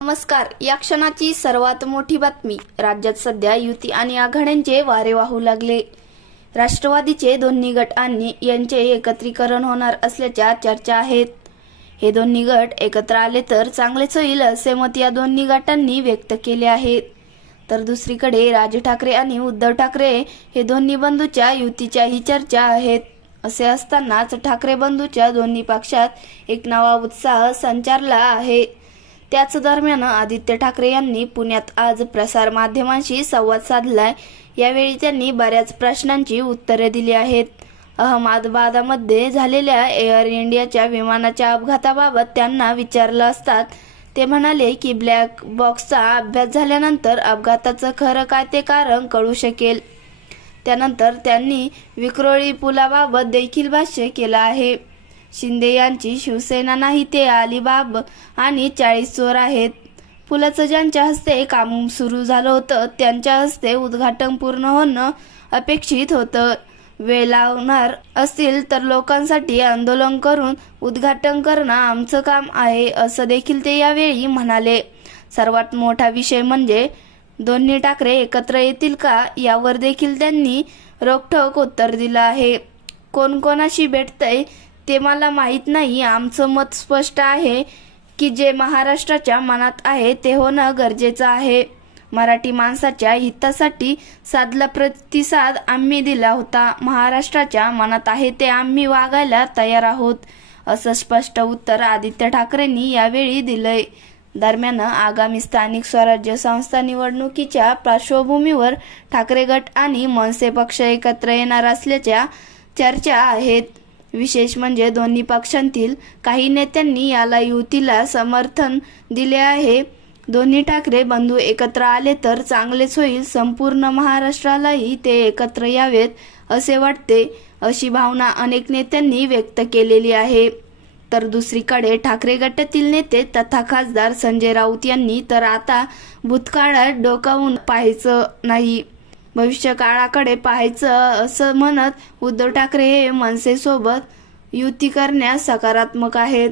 नमस्कार. या क्षणाची सर्वात मोठी बातमी. राज्यात सध्या युती आणि आघाड्यांचे वारे वाहू लागले. राष्ट्रवादीचे दोन्ही गट आणि यांचे एकत्रीकरण होणार असल्याच्या चर्चा आहेत. हे दोन्ही गट एकत्र आले तर चांगलेच होईल असे मत या दोन्ही गटांनी व्यक्त केले आहेत. तर दुसरीकडे राज ठाकरे आणि उद्धव ठाकरे हे दोन्ही बंधूच्या युतीच्याही चर्चा आहेत. असे असतानाच ठाकरे बंधूच्या दोन्ही पक्षात एक नवा उत्साह संचारला आहे. त्याच दरम्यान आदित्य ठाकरे यांनी पुण्यात आज प्रसार माध्यमांशी संवाद साधलाय. यावेळी त्यांनी बऱ्याच प्रश्नांची उत्तरे दिली आहेत. अहमदाबादमध्ये झालेल्या एअर इंडियाच्या विमानाच्या अपघाताबाबत त्यांना विचारलं असतात. ते म्हणाले की ब्लॅक बॉक्सचा अभ्यास झाल्यानंतर अपघाताचं खरं काय ते कारण कळू शकेल. त्यानंतर त्यांनी विक्रोळी पुलाबाबत देखील भाष्य केलं आहे. शिंदे यांची शिवसेना नाही ते अलिबाब आणि चाळीस चोर आहेत. पुलाचं ज्यांच्या हस्ते काम सुरू झालं होतं त्यांच्या हस्ते उद्घाटन पूर्ण होणं अपेक्षित होतं. वेळ लावणार असतील तर लोकांसाठी आंदोलन करून उद्घाटन करणं आमचं काम आहे असं देखील ते यावेळी म्हणाले. सर्वात मोठा विषय म्हणजे दोन्ही ठाकरे एकत्र येतील का यावर देखील त्यांनी रोखठोक उत्तर दिलं आहे. कोण कोणाशी भेटतंय ते मला माहीत नाही. आमचं मत स्पष्ट आहे की जे महाराष्ट्राच्या मनात आहे ते होणं गरजेचं आहे. मराठी माणसाच्या हितासाठी साधला प्रतिसाद आम्ही दिला होता. महाराष्ट्राच्या मनात आहे ते आम्ही वागायला तयार आहोत असं स्पष्ट उत्तर आदित्य ठाकरेंनी यावेळी दिलंय. दरम्यान आगामी स्थानिक स्वराज्य संस्था निवडणुकीच्या पार्श्वभूमीवर ठाकरे गट आणि मनसे पक्ष एकत्र येणार असल्याच्या चर्चा आहेत. विशेष म्हणजे दोन्ही पक्षांतील काही नेत्यांनी याला युतीला समर्थन दिले आहे. दोन्ही ठाकरे बंधू एकत्र आले तर चांगलेच होईल. संपूर्ण महाराष्ट्रालाही ते एकत्र यावेत असे वाटते अशी भावना अनेक नेत्यांनी व्यक्त केलेली आहे. तर दुसरीकडे ठाकरे गटातील नेते तथा खासदार संजय राऊत यांनी तर आता भूतकाळात डोकावून पाहायचं नाही. भविष्य काळाकडे पाहायचं असं म्हणत उद्धव ठाकरे हे मनसेसोबत युती करण्यास सकारात्मक आहेत.